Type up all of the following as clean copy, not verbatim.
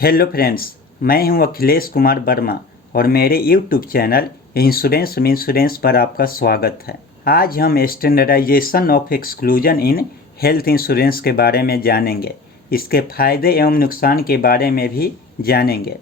Hello friends, मैं हूं अखिलेश कुमार वर्मा और मेरे यूट्यूब चैनल इंश्योरेंस पर आपका स्वागत है। आज हम standardization of exclusion in health insurance के बारे में जानेंगे। इसके फायदे एवं नुकसान के बारे में भी जानेंगे।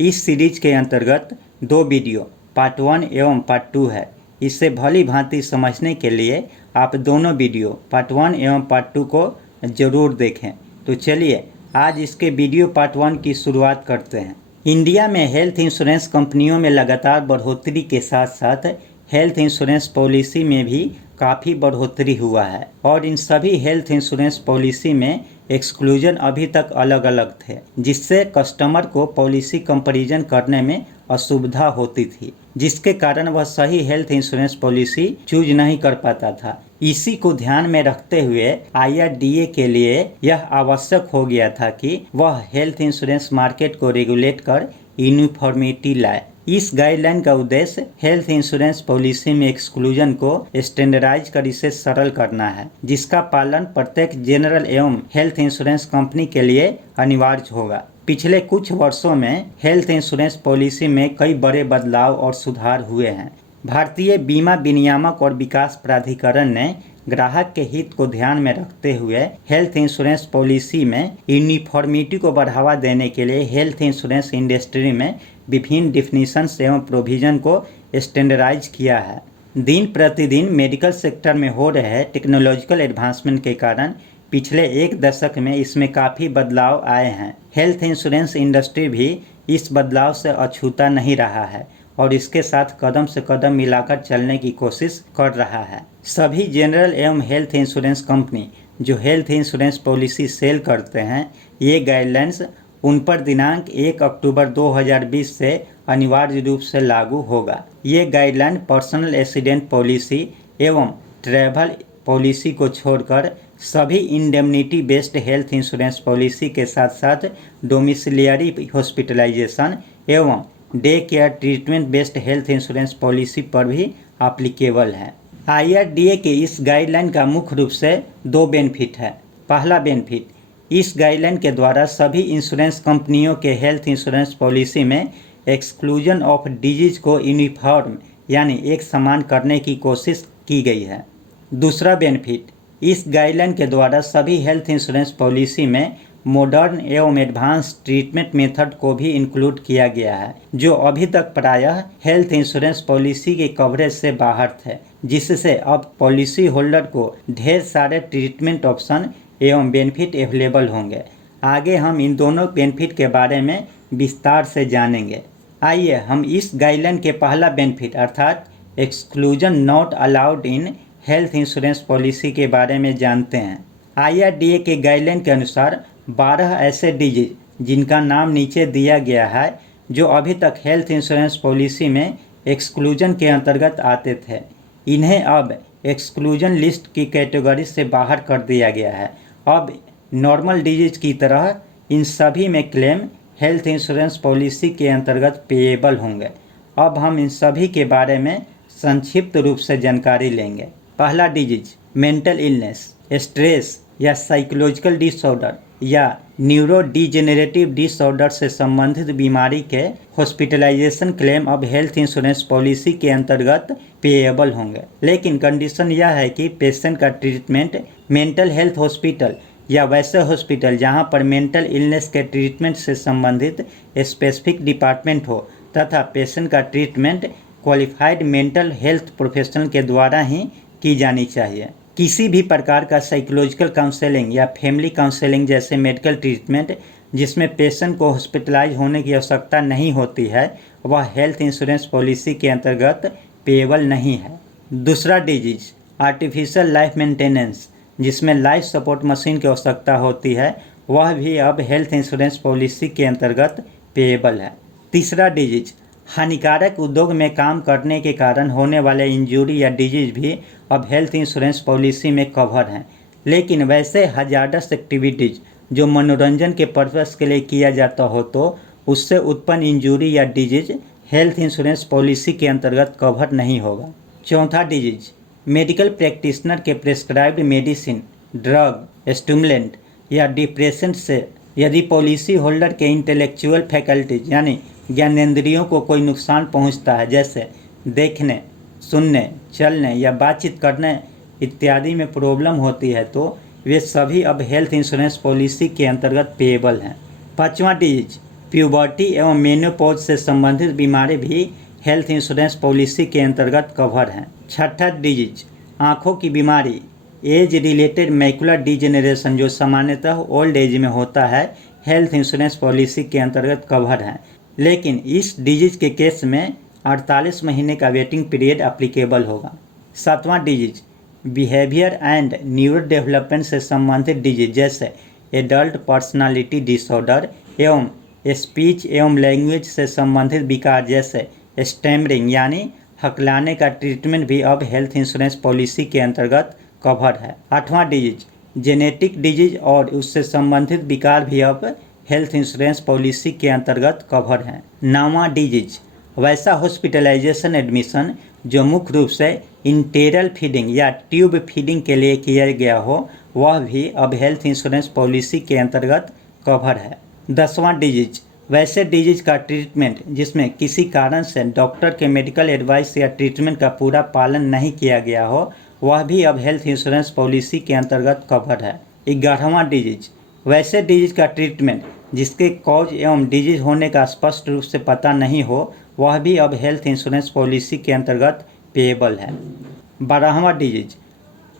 इस सीरीज के अंतर्गत दो वीडियो पार्ट 1 एवं पार्ट 2 है। इसे भली भांति समझने के लिए आप दोनों वीडियो पार्ट 1 एवं पार्ट 2 को ज़रूर देखें। तो चलिए आज इसके वीडियो पार्ट 1 की शुरुआत करते हैं। इंडिया में हेल्थ इंश्योरेंस कंपनियों में लगातार बढ़ोतरी के साथ साथ हेल्थ इंश्योरेंस पॉलिसी में भी काफ़ी बढ़ोतरी हुआ है और इन सभी हेल्थ इंश्योरेंस पॉलिसी में एक्सक्लूजन अभी तक अलग अलग थे, जिससे कस्टमर को पॉलिसी कंपैरिजन करने में असुविधा होती थी, जिसके कारण वह सही हेल्थ इंश्योरेंस पॉलिसी चूज नहीं कर पाता था। इसी को ध्यान में रखते हुए IRDA के लिए यह आवश्यक हो गया था कि वह हेल्थ इंश्योरेंस मार्केट को रेगुलेट कर यूनिफॉर्मिटी लाए। इस गाइडलाइन का उद्देश्य हेल्थ इंश्योरेंस पॉलिसी में एक्सक्लूजन को स्टैंडर्डाइज कर इसे सरल करना है, जिसका पालन प्रत्येक जनरल एवं हेल्थ इंश्योरेंस कंपनी के लिए अनिवार्य होगा। पिछले कुछ वर्षों में हेल्थ इंश्योरेंस पॉलिसी में कई बड़े बदलाव और सुधार हुए हैं। भारतीय बीमा विनियामक और विकास प्राधिकरण ने ग्राहक के हित को ध्यान में रखते हुए हेल्थ इंश्योरेंस पॉलिसी में यूनिफॉर्मिटी को बढ़ावा देने के लिए हेल्थ इंश्योरेंस इंडस्ट्री में विभिन्न डिफिनीशंस एवं प्रोविजन को स्टैंडर्डाइज किया है। दिन प्रतिदिन मेडिकल सेक्टर में हो रहे टेक्नोलॉजिकल एडवांसमेंट के कारण पिछले एक दशक में इसमें काफ़ी बदलाव आए हैं। हेल्थ इंश्योरेंस इंडस्ट्री भी इस बदलाव से अछूता नहीं रहा है और इसके साथ कदम से कदम मिलाकर चलने की कोशिश कर रहा है। सभी जनरल एवं हेल्थ इंश्योरेंस कंपनी जो हेल्थ इंश्योरेंस पॉलिसी सेल करते हैं, ये गाइडलाइंस उन पर दिनांक 1 अक्टूबर 2020 से अनिवार्य रूप से लागू होगा। ये गाइडलाइन पर्सनल एक्सीडेंट पॉलिसी एवं ट्रैवल पॉलिसी को छोड़कर सभी indemnity based health insurance policy के साथ साथ डोमिसिलियरी हॉस्पिटलाइजेशन एवं day care treatment based health insurance policy पर भी एप्लीकेबल है। IRDA के इस गाइडलाइन का मुख्य रूप से दो बेनिफिट है। पहला बेनिफिट, इस गाइडलाइन के द्वारा सभी इंश्योरेंस कंपनियों के हेल्थ इंश्योरेंस पॉलिसी में एक्सक्लूजन ऑफ डिजीज को यूनिफॉर्म यानी एक समान करने की कोशिश की गई है। दूसरा बेनिफिट, इस गाइडलाइन के द्वारा सभी हेल्थ इंश्योरेंस पॉलिसी में मॉडर्न एवं एडवांस ट्रीटमेंट मेथड को भी इंक्लूड किया गया है, जो अभी तक प्रायः हेल्थ इंश्योरेंस पॉलिसी के कवरेज से बाहर थे, जिससे अब पॉलिसी होल्डर को ढेर सारे ट्रीटमेंट ऑप्शन एवं बेनिफिट अवेलेबल होंगे। आगे हम इन दोनों बेनिफिट के बारे में विस्तार से जानेंगे। आइए हम इस गाइडलाइन के पहला बेनिफिट अर्थात exclusion not allowed in health insurance policy के बारे में जानते हैं। IRDA के गाइडलाइन के अनुसार 12 ऐसे डिजीज जिनका नाम नीचे दिया गया है, जो अभी तक हेल्थ इंश्योरेंस पॉलिसी में एक्सक्लूजन के अंतर्गत आते थे, इन्हें अब एक्सक्लूजन लिस्ट की कैटेगरी से बाहर कर दिया गया है। अब नॉर्मल डिजीज की तरह इन सभी में क्लेम हेल्थ इंश्योरेंस पॉलिसी के अंतर्गत पेएबल होंगे। अब हम इन सभी के बारे में संक्षिप्त रूप से जानकारी लेंगे। पहला डिजीज मेंटल इलनेस, स्ट्रेस या साइकोलॉजिकल डिसऑर्डर या न्यूरो डिजेनरेटिव डिसऑर्डर से संबंधित बीमारी के हॉस्पिटलाइजेशन क्लेम अब हेल्थ इंश्योरेंस पॉलिसी के अंतर्गत पेएबल होंगे, लेकिन कंडीशन यह है कि पेशेंट का ट्रीटमेंट मेंटल हेल्थ हॉस्पिटल या वैसे हॉस्पिटल जहां पर मेंटल इलनेस के ट्रीटमेंट से संबंधित स्पेसिफिक डिपार्टमेंट हो तथा पेशेंट का treatment qualified mental health professional के द्वारा ही की जानी चाहिए। किसी भी प्रकार का साइकोलॉजिकल काउंसलिंग या फैमिली काउंसलिंग जैसे मेडिकल ट्रीटमेंट जिसमें पेशेंट को हॉस्पिटलाइज होने की आवश्यकता नहीं होती है, वह हेल्थ इंश्योरेंस पॉलिसी के अंतर्गत पेएबल नहीं है। दूसरा डिजीज आर्टिफिशियल लाइफ मेंटेनेंस, जिसमें लाइफ सपोर्ट मशीन की आवश्यकता होती है, वह भी अब हेल्थ इंश्योरेंस पॉलिसी के अंतर्गत पेएबल है। तीसरा डिजीज हानिकारक उद्योग में काम करने के कारण होने वाले इंजरी या डिजीज भी अब हेल्थ इंश्योरेंस पॉलिसी में कवर हैं, लेकिन वैसे हजार्डस एक्टिविटीज जो मनोरंजन के पर्पस के लिए किया जाता हो तो उससे उत्पन्न इंजरी या डिजीज हेल्थ इंश्योरेंस पॉलिसी के अंतर्गत कवर नहीं होगा। चौथा डिजीज मेडिकल प्रैक्टिशनर के प्रेस्क्राइब्ड मेडिसिन, ड्रग, स्टिमुलेंट या डिप्रेसेंट से यदि पॉलिसी होल्डर के इंटेलेक्चुअल फैकल्टीज यानी ज्ञानेंद्रियों को कोई नुकसान पहुंचता है, जैसे देखने, सुनने, चलने या बातचीत करने इत्यादि में प्रॉब्लम होती है, तो वे सभी अब हेल्थ इंश्योरेंस पॉलिसी के अंतर्गत पेएबल हैं। 5वां डिजीज, प्यूबर्टी एवं मेनोपॉज से संबंधित बीमारी भी हेल्थ इंश्योरेंस पॉलिसी के अंतर्गत कवर हैं। 6ठा डिजीज, आँखों की बीमारी, एज रिलेटेड मैकुलर डिजेनरेशन, जो सामान्यतः ओल्ड एज में होता है, हेल्थ इंश्योरेंस पॉलिसी के अंतर्गत कवर है, लेकिन इस डिजीज के केस में 48 महीने का वेटिंग पीरियड अप्लीकेबल होगा। 7वां disease, behaviour and neurodevelopment से संबंधित डिजीज, जैसे एडल्ट पर्सनालिटी डिसऑर्डर एवं स्पीच एवं लैंग्वेज से संबंधित विकार, जैसे स्टैमरिंग यानी हकलाने का ट्रीटमेंट भी अब हेल्थ इंश्योरेंस पॉलिसी के अंतर्गत कवर है। 8वां डिजीज, जेनेटिक डिजीज और उससे संबंधित विकार भी अब हेल्थ इंश्योरेंस पॉलिसी के अंतर्गत कवर है। 9वां डिजीज, वैसा हॉस्पिटलाइजेशन एडमिशन जो मुख्य रूप से इंटेरल फीडिंग या ट्यूब फीडिंग के लिए किया गया हो, वह भी अब हेल्थ इंश्योरेंस पॉलिसी के अंतर्गत कवर है। 10वां डिजीज, वैसे डिजीज का ट्रीटमेंट जिसमें किसी कारण से डॉक्टर के मेडिकल एडवाइस या ट्रीटमेंट का पूरा पालन नहीं किया गया हो, वह भी अब हेल्थ इंश्योरेंस पॉलिसी के अंतर्गत कवर है। 11वां डिजीज, वैसे डिजीज का ट्रीटमेंट जिसके कॉज एवं डिजीज होने का स्पष्ट रूप से पता नहीं हो, वह भी अब हेल्थ इंश्योरेंस पॉलिसी के अंतर्गत पेएबल है। 12वां डिजीज,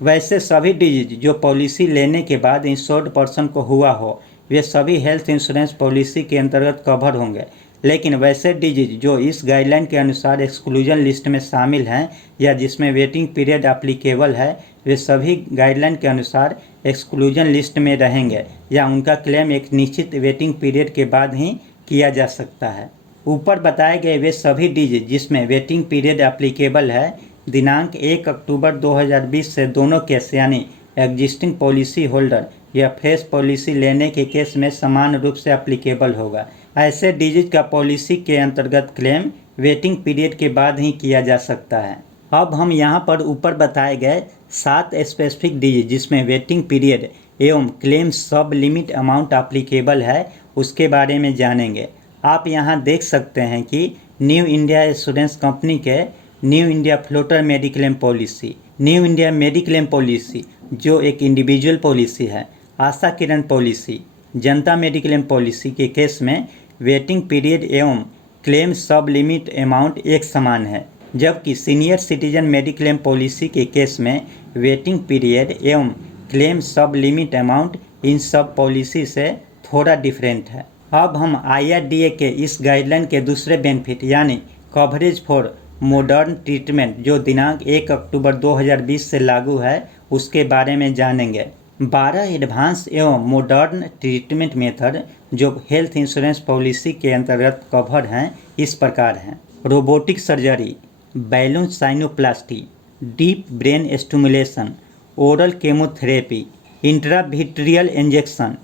वैसे सभी डिजीज जो पॉलिसी लेने के बाद इंश्योर्ड पर्सन को हुआ हो, वे सभी हेल्थ इंश्योरेंस पॉलिसी के अंतर्गत कवर होंगे, लेकिन वैसे डिजीज जो इस गाइडलाइन के अनुसार एक्सक्लूजन लिस्ट में शामिल हैं या जिसमें वेटिंग पीरियड एप्लीकेबल है, वे सभी गाइडलाइन के अनुसार एक्सक्लूजन लिस्ट में रहेंगे या उनका क्लेम एक निश्चित वेटिंग पीरियड के बाद ही किया जा सकता है। ऊपर बताए गए वे सभी डिजीज जिसमें वेटिंग पीरियड एप्लीकेबल है, दिनांक 1 अक्टूबर 2020 से दोनों केस यानी एग्जिस्टिंग पॉलिसी होल्डर या फ्रेश पॉलिसी लेने के केस में समान रूप से एप्लीकेबल होगा। ऐसे डिजीज का पॉलिसी के अंतर्गत क्लेम वेटिंग पीरियड के बाद ही किया जा सकता है। अब हम यहाँ पर ऊपर बताए गए 7 स्पेसिफिक डिजीज जिसमें वेटिंग पीरियड एवं क्लेम सब लिमिट अमाउंट एप्लीकेबल है, उसके बारे में जानेंगे। आप यहाँ देख सकते हैं कि न्यू इंडिया इंश्योरेंस कंपनी के new India floater mediclaim policy, new India mediclaim policy जो एक इंडिविजुअल पॉलिसी है, आशा Kiran policy, Janata mediclaim policy के केस में वेटिंग पीरियड एवं क्लेम सब लिमिट अमाउंट एक समान है, जबकि सीनियर सिटीजन मेडिक्लेम पॉलिसी के केस में वेटिंग पीरियड एवं क्लेम सब लिमिट अमाउंट इन सब पॉलिसी से थोड़ा डिफरेंट है। अब हम IRDA के इस गाइडलाइन के दूसरे बेनिफिट यानी कवरेज फॉर मॉडर्न ट्रीटमेंट जो दिनांक 1 अक्टूबर 2020 से लागू है, उसके बारे में जानेंगे। 12 एडवांस एवं मॉडर्न ट्रीटमेंट मेथड जो हेल्थ इंश्योरेंस पॉलिसी के अंतर्गत कवर हैं इस प्रकार हैं: robotic surgery, balloon sinuplasty, deep brain stimulation, oral chemotherapy, intravitreal injection,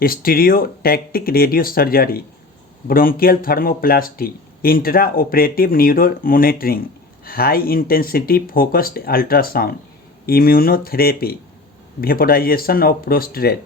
stereotactic radiosurgery, bronchial thermoplasty, intraoperative neuromonitoring, high intensity focused ultrasound, immunotherapy, vaporisation of prostate,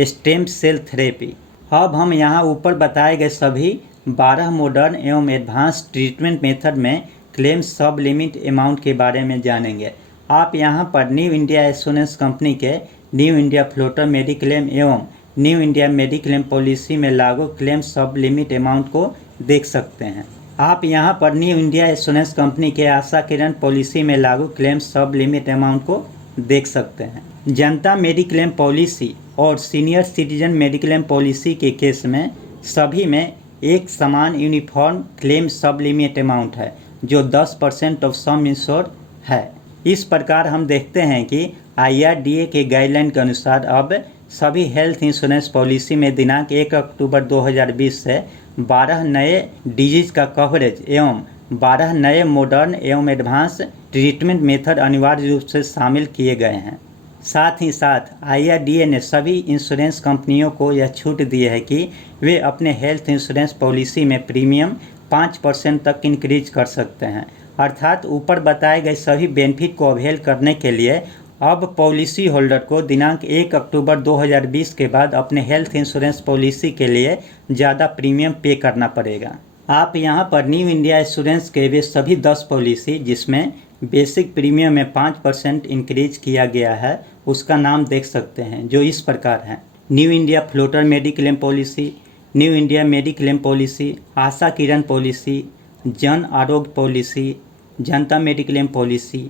stem cell therapy. अब हम यहाँ ऊपर बताए गए सभी 12 modern एवं advance treatment method में claim सब लिमिट अमाउंट के बारे में जानेंगे। आप यहाँ पर न्यू इंडिया इंश्योरेंस कंपनी के न्यू इंडिया फ्लोटर मेडिक्लेम एवं न्यू इंडिया मेडिक्लेम पॉलिसी में लागू क्लेम सब लिमिट अमाउंट को देख सकते हैं। आप यहाँ पर न्यू इंडिया इंश्योरेंस कंपनी के आशा किरण पॉलिसी में लागू क्लेम सब लिमिट अमाउंट को देख सकते हैं। जनता मेडिक्लेम पॉलिसी और सीनियर सिटीजन मेडिक्लेम पॉलिसी के केस में सभी में एक समान यूनिफॉर्म क्लेम सब लिमिट अमाउंट है जो 10% ऑफ सम इंश्योर्ड है। इस प्रकार हम देखते हैं कि IRDA के गाइडलाइन के अनुसार अब सभी हेल्थ इंश्योरेंस पॉलिसी में दिनांक 1 अक्टूबर 2020 से 12 नए डिजीज का कवरेज एवं 12 नए मॉडर्न एवं एडवांस ट्रीटमेंट मेथड अनिवार्य रूप से शामिल किए गए हैं। साथ ही साथ IRDA ने सभी इंश्योरेंस कंपनियों को यह छूट दी है कि वे अपने हेल्थ इंश्योरेंस पॉलिसी में प्रीमियम 5% तक इंक्रीज कर सकते हैं। अर्थात ऊपर बताए गए सभी बेनिफिट को अवेल करने के लिए अब पॉलिसी होल्डर को दिनांक 1 अक्टूबर 2020 के बाद अपने हेल्थ इंश्योरेंस पॉलिसी के लिए ज़्यादा प्रीमियम पे करना पड़ेगा। आप यहां पर न्यू इंडिया एश्योरेंस के वे सभी 10 पॉलिसी जिसमें बेसिक प्रीमियम में 5% इंक्रीज किया गया है उसका नाम देख सकते हैं, जो इस प्रकार है। New India floater mediclaim policy, new India mediclaim policy, Asha Kiran policy, Jan Arogya policy, Janata mediclaim policy,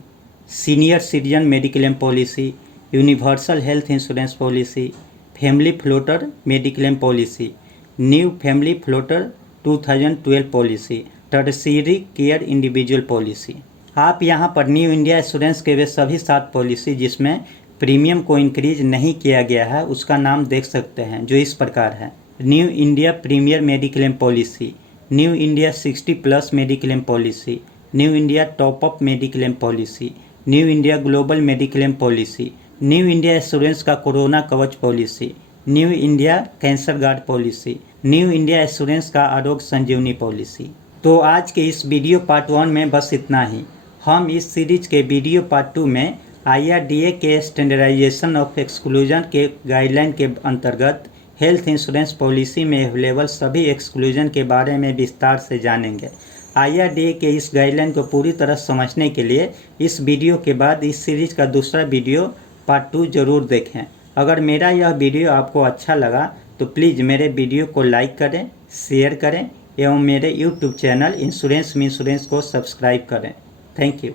senior citizen mediclaim policy, universal health insurance policy, family floater mediclaim policy, new family floater 2012 policy, tertiary care individual policy. आप यहां पर new India assurance के वे सभी 7 policy जिसमें premium को increase नहीं किया गया है उसका नाम देख सकते हैं, जो इस प्रकार है। New India premier mediclaim policy, new India 60+ mediclaim policy, new India top up mediclaim policy, new India global mediclaim policy, new India assurance का corona Kavach policy, new India cancer guard policy, new India assurance का आरोग्य संजीवनी policy. तो आज के इस video part 1 में बस इतना ही। हम इस सीरीज के वीडियो पार्ट 2 में IRDA के स्टैंडर्डाइजेशन ऑफ एक्सक्लूजन के गाइडलाइन के अंतर्गत हेल्थ इंश्योरेंस पॉलिसी में अवेलेबल सभी एक्सक्लूजन के बारे में विस्तार से जानेंगे। IRDA के इस गाइडलाइन को पूरी तरह समझने के लिए इस वीडियो के बाद इस सीरीज का दूसरा वीडियो पार्ट 2 जरूर देखें। अगर मेरा यह वीडियो आपको अच्छा लगा तो प्लीज़ मेरे वीडियो को लाइक करें, शेयर करें एवं मेरे YouTube चैनल इंश्योरेंस में इंश्योरेंस को सब्सक्राइब करें। Thank you.